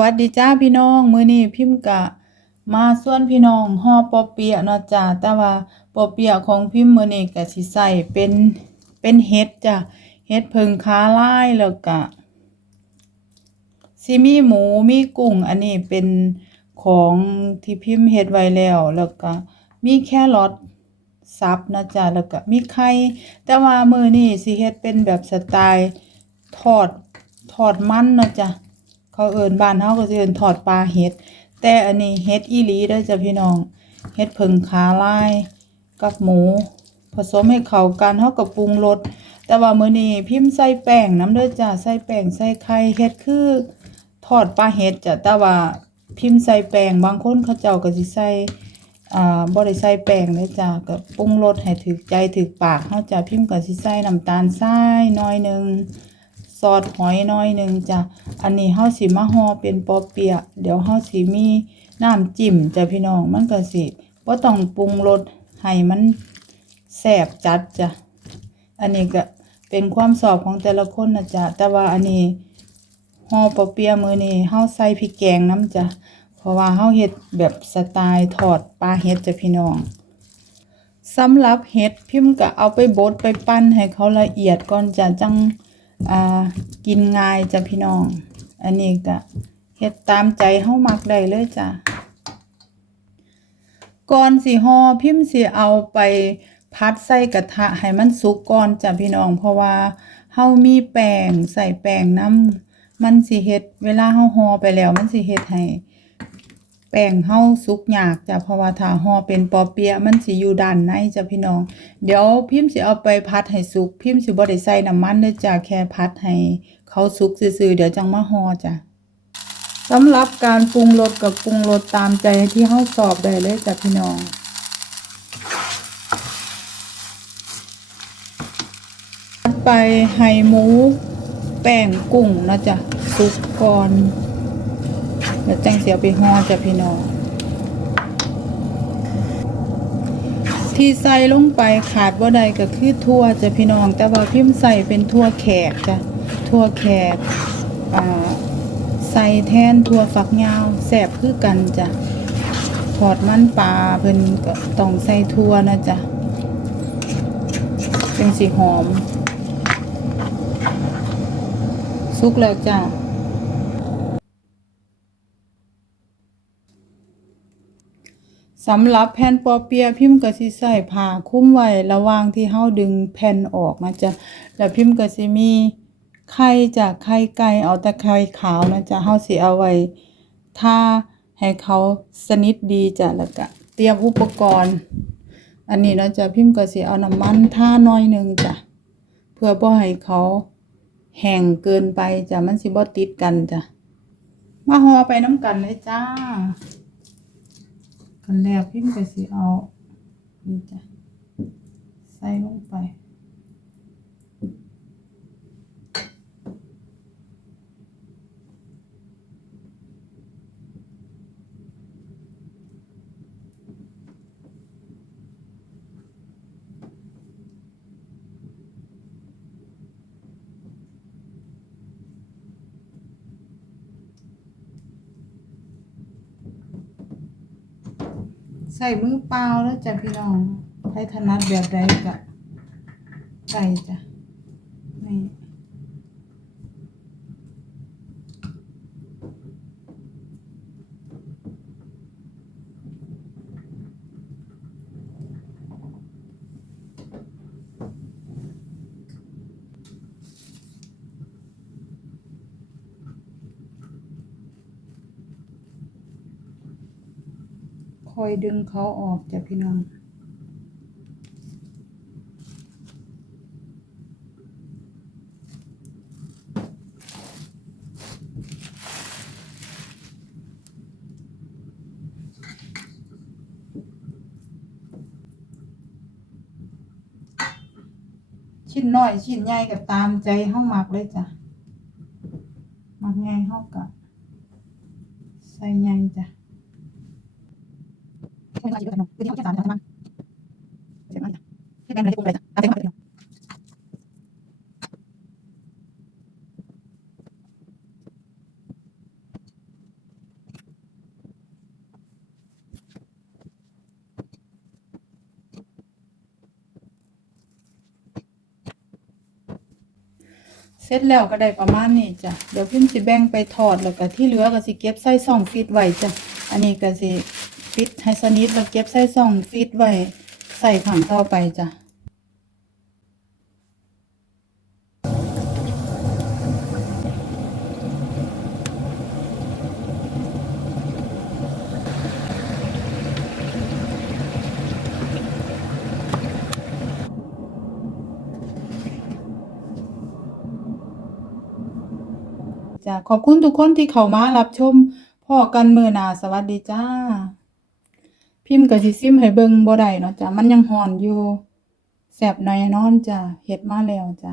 วัสดีจ้าพี่น้องมื้อนี้พิมพ์กะ มาส่วนพี่น้องห่อปอเปียะเนาะจ้าแต่ว่าปอเปียะของพิมพ์มื้อนี้ก็สิใส่เป็นเป็นเห็ดจ้ะเห็ดเพิงขาลายแล้วก็สิมีหมูมีกุ้ง อันนี้เป็นของที่พิมพ์เฮ็ดไว้แล้ว แล้วก็ มีแครอทสับนะจ้ะแล้วก็มีไข่แต่ว่ามื้อนี้สิเฮ็ดเป็นแบบสไตล์ทอดทอดมันนะจ้ะ เขาเอิ้นบ้านเฮาก็สิเอิ้นทอดปลาเห็ด แต่อันนี้เห็ดอีหลีเด้จ้ะพี่น้อง เห็ดเพิงขาลายกับหมู ผสมให้เข้ากันเฮาก็ปรุงรส แต่ว่ามื้อนี้พิมพ์ใส่แป้งน้ำเด้อจ้ะใส่แป้งใส่ไข่เฮ็ดคือทอดปลาเห็ดจ้ะแต่ว่าพิมพ์ใส่แป้งบางคนเขาเจ้าก็สิใส่อ่าบ่ได้ใส่แป้งเด้จ้ะก็ปรุงรสให้ถูกใจถูกปากเฮาจ้ะพิมพ์ก็สิใส่น้ำตาลทรายน่อยหนึง ซอสหอยน้อยหนึ่งจ้ะ อันนี้เฮาสิมาห่อเป็นปอเปียะเดี๋ยวเฮาสิมีน้ำจิ้มจ้ะพี่น้องมันก็สิบ่ต้องปรุงรสให้มันแซ่บจัดจ้ะ อันนี้ก็เป็นความชอบของแต่ละคนนะจ๊ะ แต่ว่าอันนี้ห่อปอเปียะมือนี้เฮาใส่พริกแกงน้ำจ้ะ เพราะว่าเฮาเฮ็ดแบบสไตล์ทอดปลาเฮ็ดจ้ะพี่น้องสำหรับเห็ดพิมพ์ก็เอาไปบดไปปั้นให้เขาละเอียดก่อนจะจัง อ่ากินง่ายจ้ะพี่น้อง อันนี้ก็เฮ็ดตามใจเฮามักได้เลยจ้ะก่อนสิห่อพิมพ์สิเอาไปพัดใส่กระทะให้มันสุกก่อนจ้ะพี่น้อง เพราะว่าเฮามีแป้งใส่แป้งน้ำมันสิเฮ็ดเวลาเฮาห่อไปแล้วมันสิเฮ็ดให้ แป้งเฮาสุกยากจ้ะเพราะว่าถ้าห่อเป็นปอเปียมันสิอยู่ด้านในจ้ะพี่น้อง เดี๋ยวพิมพ์สิเอาไปพัดให้สุก พิมพ์สิบ่ได้ใส่น้ำมันเด้จ้ะแค่พัดให้เขาสุกซื่อๆเดี๋ยวจังมาห่อจ้ะสำหรับการปรุงรสกับปรุงรสตามใจที่เฮาชอบได้เลยจ้ะพี่น้องไปให้หมู แป้งกุ้งนะจ๊ะสุกก่อน เดี๋ยวจังเสียไปห่อจ้ะพี่น้องที่ใส่ลงไปขาดว่าใดก็คือทั่วจ้ะพี่น้อง แต่ว่าพิมพ์ใส่เป็นทั่วแขกจ้ะทั่วแขกอ่าใส่แทนทั่วฝักยาวแสบคือกันจ้ะทอดมันปลาเพิ่นก็ต้องใส่ทั่วนะจ้ะเป็นสีหอมสุกแล้วจ้ะ สำหรับแผ่นปอเปียะพิมพ์ก็สิใส่ผ้าคลุมไว้ระว่างที่เฮาดึงแผ่นออกนะจ๊ะแล้วพิมพ์ก็สิมีไข่จากไข่ไก่เอาแต่ไข่ขาวนะจ๊ะเฮาสิเอาไว้ทาให้เขาสนิทดีจ้ะแล้วก็เตรียมอุปกรณ์ อันนี้นะจ๊ะพิมพ์ก็สิเอาน้ำมันท่าน่อยหนึงจ้ะเพื่อบ่ให้เขาแห้งเกินไปจ้ะมันสิบ่ติดกันจ้ะมาห่อไปน้ำกันเลยจ้า ขั้นแรกพิมพ์ก็สิเอา นี่จ้ะ ใส่ลงไป ใส่มือเปล่าแล้วจ้ะพี่น้องใครถนัดแบบใดกะใส่จ้ะนี่ค อยดึงเขาออกจ้ะพี่น้อง ชิ้นน้อยชิ้นใหญ่ก็ตามใจเฮามักเลยจ้ะ หมักใหญ่เฮาก็ใส่ใหญ่จ้ะ ชีวิตกันเนาะคือที่เขาจะสามจะทำมันเสร็จมั้ยที่เป็นอะไรที่กูเลยนะแต่ไม่เป็นเสร็จแล้วก็ได้ประมาณนี้จ้ะ เดี๋ยวพิมพ์สิแบ่งไปถอดแล้วก็ที่เหลือก็สิเก็บใส่ซองฟิดไว้จ้ะ อันนี้ก็สิ ฟิตให้สนิทแล้วเก็บใส่ซ่องฟิตไว้ใส่ขังต่อไปจ้ะจ้ะขอบคุณทุกคนที่เข้ามารับชมพ่อกันมือนาสวัสดีจ้า พิมพ์ก็สิซิมให้เบิ่งบ่ได้เนาะจ้ะมันยังห่อนอยู่แสบหน่อยนอนจ้ะเฮ็ดมาแล้วจ้ะ